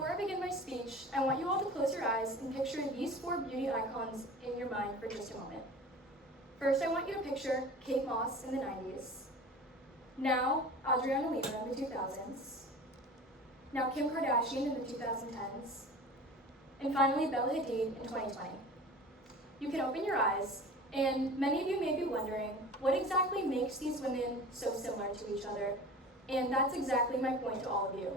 before I begin my speech, I want you all to close your eyes and picture these 4 beauty icons in your mind for just a moment. First, I want you to picture Kate Moss in the 90s. Now, Adriana Lima in the 2000s. Now, Kim Kardashian in the 2010s. And finally, Bella Hadid in 2020. You can open your eyes, and many of you may be wondering, what exactly makes these women so similar to each other? And that's exactly my point to all of you.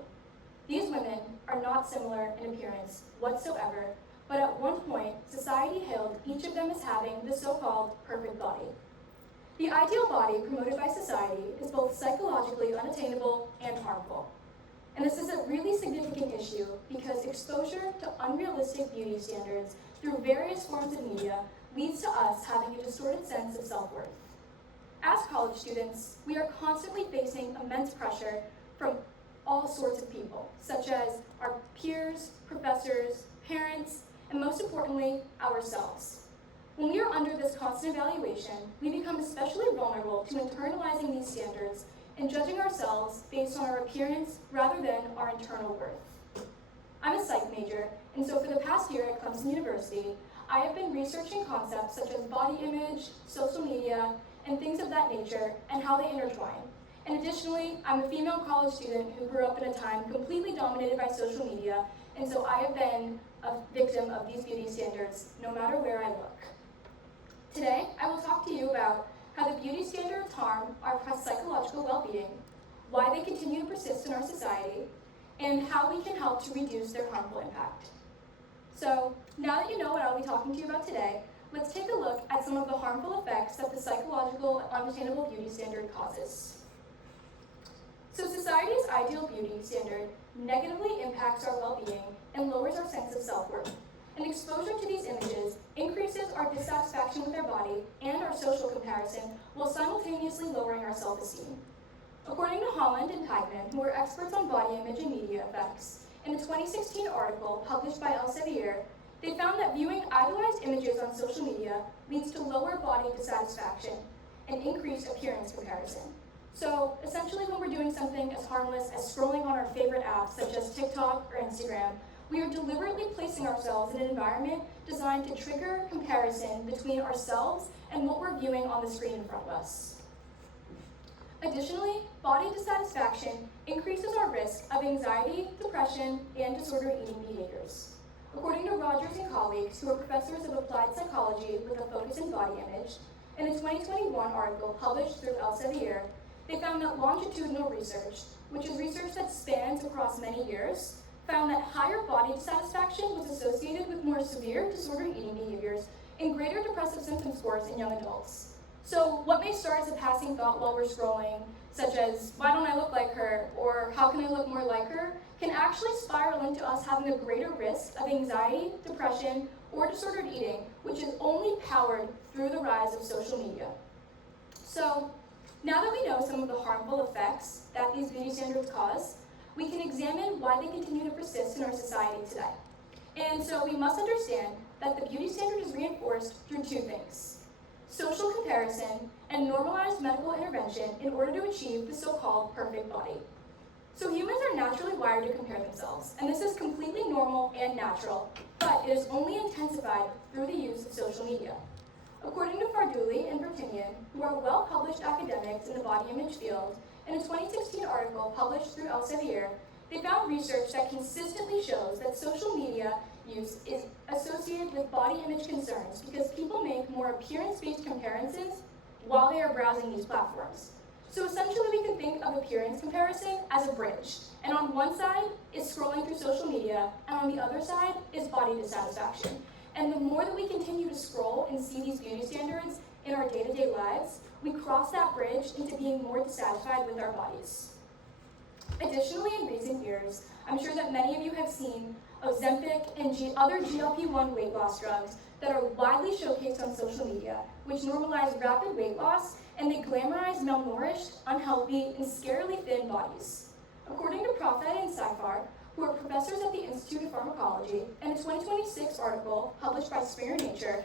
These women are not similar in appearance whatsoever, but at one point, society hailed each of them as having the so-called perfect body. The ideal body promoted by society is both psychologically unattainable and harmful. And this is a really significant issue because exposure to unrealistic beauty standards through various forms of media leads to us having a distorted sense of self-worth. As college students, we are constantly facing immense pressure from all sorts of people, such as our peers, professors, parents, and most importantly, ourselves. When we are under this constant evaluation, we become especially vulnerable to internalizing these standards and judging ourselves based on our appearance rather than our internal worth. I'm a psych major, and so for the past year at Clemson University, I have been researching concepts such as body image, social media, and things of that nature, and how they intertwine. And additionally, I'm a female college student who grew up in a time completely dominated by social media, and so I have been a victim of these beauty standards no matter where I look. Today, I will talk to you about how the beauty standards harm our psychological well-being, why they continue to persist in our society, and how we can help to reduce their harmful impact. So, now that you know what I'll be talking to you about today, let's take a look at some of the harmful effects that the psychological unattainable beauty standard causes. So society's ideal beauty standard negatively impacts our well-being and lowers our sense of self-worth. And exposure to these images increases our dissatisfaction with our body and our social comparison while simultaneously lowering our self-esteem. According to Holland and Teigman, who are experts on body image and media effects, in a 2016 article published by Elsevier, they found that viewing idolized images on social media leads to lower body dissatisfaction and increased appearance comparison. So essentially when we're doing something as harmless as scrolling on our favorite apps such as TikTok or Instagram, we are deliberately placing ourselves in an environment designed to trigger comparison between ourselves and what we're viewing on the screen in front of us. Additionally, body dissatisfaction increases our risk of anxiety, depression, and disordered eating behaviors. According to Rogers and colleagues, who are professors of applied psychology with a focus in body image, in a 2021 article published through Elsevier, they found that longitudinal research, which is research that spans across many years, found that higher body dissatisfaction was associated with more severe disordered eating behaviors and greater depressive symptom scores in young adults. So what may start as a passing thought while we're scrolling, such as, why don't I look like her, or how can I look more like her, can actually spiral into us having a greater risk of anxiety, depression, or disordered eating, which is only powered through the rise of social media. So, now that we know some of the harmful effects that these beauty standards cause, we can examine why they continue to persist in our society today. And so we must understand that the beauty standard is reinforced through 2 things: social comparison and normalized medical intervention in order to achieve the so-called perfect body. So humans are naturally wired to compare themselves, and this is completely normal and natural, but it is only intensified through the use of social media. According to Farduli and Bertinian, who are well-published academics in the body image field, in a 2016 article published through Elsevier, they found research that consistently shows that social media use is associated with body image concerns because people make more appearance-based comparisons while they are browsing these platforms. So essentially we can think of appearance comparison as a bridge, and on one side is scrolling through social media, and on the other side is body dissatisfaction. And the more that we continue to scroll and see these beauty standards in our day-to-day lives, we cross that bridge into being more dissatisfied with our bodies. Additionally, in recent years, I'm sure that many of you have seen Ozempic and other GLP-1 weight loss drugs that are widely showcased on social media, which normalize rapid weight loss, and they glamorize malnourished, unhealthy, and scarily thin bodies. According to Profet and Saifar, who are professors at the Institute of Pharmacology, in a 2026 article published by Springer Nature,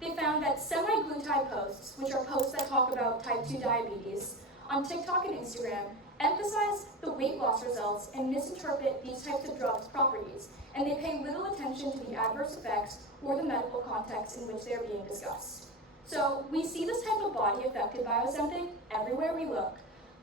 they found that semi-glutide posts, which are posts that talk about type 2 diabetes, on TikTok and Instagram, emphasize the weight loss results and misinterpret these types of drugs' properties, and they pay little attention to the adverse effects or the medical context in which they are being discussed. So we see this type of body affected by Ozempic everywhere we look,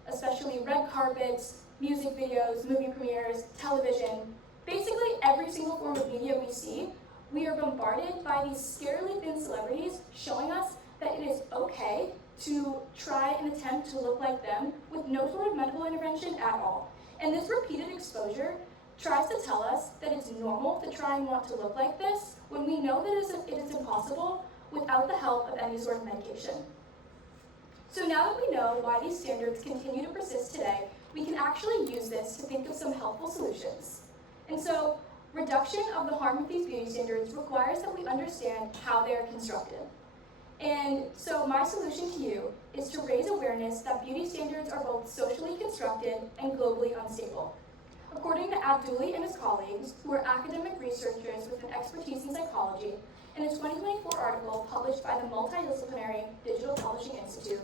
especially red carpets, music videos, movie premieres, television. Basically every single form of media we see, we are bombarded by these scarily thin celebrities showing us that it is okay to try and attempt to look like them with no sort of medical intervention at all. And this repeated exposure tries to tell us that it's normal to try and want to look like this when we know that it is impossible without the help of any sort of medication. So now that we know why these standards continue to persist today, we can actually use this to think of some helpful solutions. And so, reduction of the harm of these beauty standards requires that we understand how they are constructed. And so my solution to you is to raise awareness that beauty standards are both socially constructed and globally unstable. According to Abduli and his colleagues, who are academic researchers with an expertise in psychology, in a 2024 article published by the Multidisciplinary Digital Publishing Institute,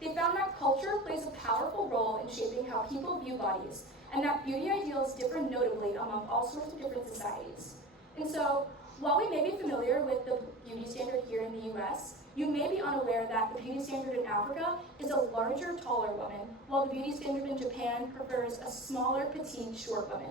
they found that culture plays a powerful role in shaping how people view bodies, and that beauty ideals differ notably among all sorts of different societies. And so, while we may be familiar with the beauty standard here in the US, you may be unaware that the beauty standard in Africa is a larger, taller woman, while the beauty standard in Japan prefers a smaller, petite, short woman.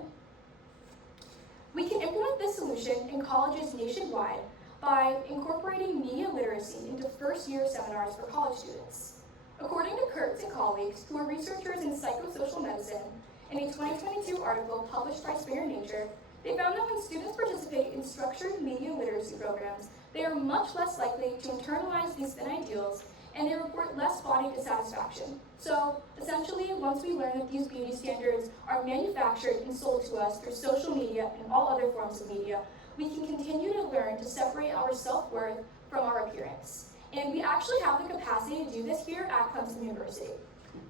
We can implement this solution in colleges nationwide by incorporating media literacy into first-year seminars for college students. According to Kurtz and colleagues, who are researchers in psychosocial medicine, in a 2022 article published by Springer Nature, they found that when students participate in structured media literacy programs, they are much less likely to internalize these thin ideals, and they report less body dissatisfaction. So, essentially, once we learn that these beauty standards are manufactured and sold to us through social media and all other forms of media, we can continue to learn to separate our self-worth from our appearance. And we actually have the capacity to do this here at Clemson University.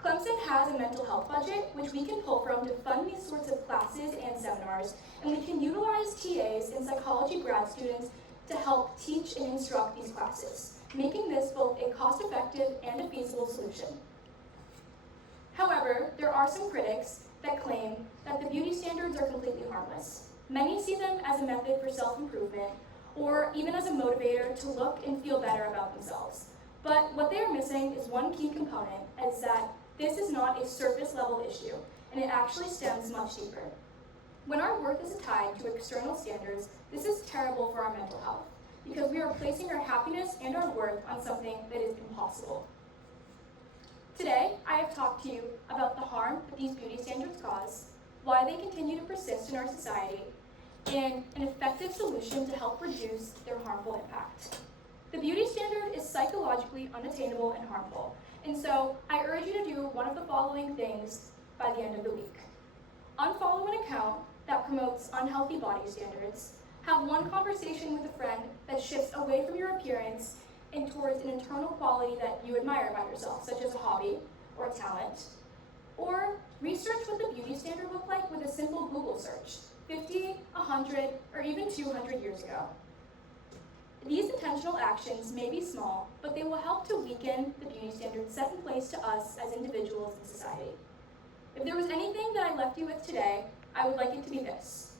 Clemson has a mental health budget, which we can pull from to fund these sorts of classes and seminars, and we can utilize TAs and psychology grad students to help teach and instruct these classes, making this both a cost-effective and a feasible solution. However, there are some critics that claim that the beauty standards are completely harmless. Many see them as a method for self-improvement, or even as a motivator to look and feel better about themselves. But what they are missing is one key component, is that this is not a surface-level issue, and it actually stems much deeper. When our worth is tied to external standards, this is terrible for our mental health, because we are placing our happiness and our worth on something that is impossible. Today, I have talked to you about the harm that these beauty standards cause, why they continue to persist in our society, and an effective solution to help reduce their harmful impact. The beauty standard is psychologically unattainable and harmful, and so I urge you to do one of the following things by the end of the week. Unfollow an account that promotes unhealthy body standards, have one conversation with a friend that shifts away from your appearance and towards an internal quality that you admire about yourself, such as a hobby or a talent, or research what the beauty standard looked like with a simple Google search, 50, 100, or even 200 years ago. These intentional actions may be small, but they will help to weaken the beauty standards set in place to us as individuals in society. If there was anything that I left you with today, I would like it to be this.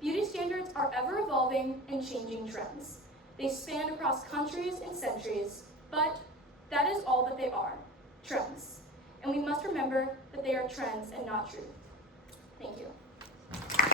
Beauty standards are ever-evolving and changing trends. They span across countries and centuries, but that is all that they are, trends. And we must remember that they are trends and not truth. Thank you.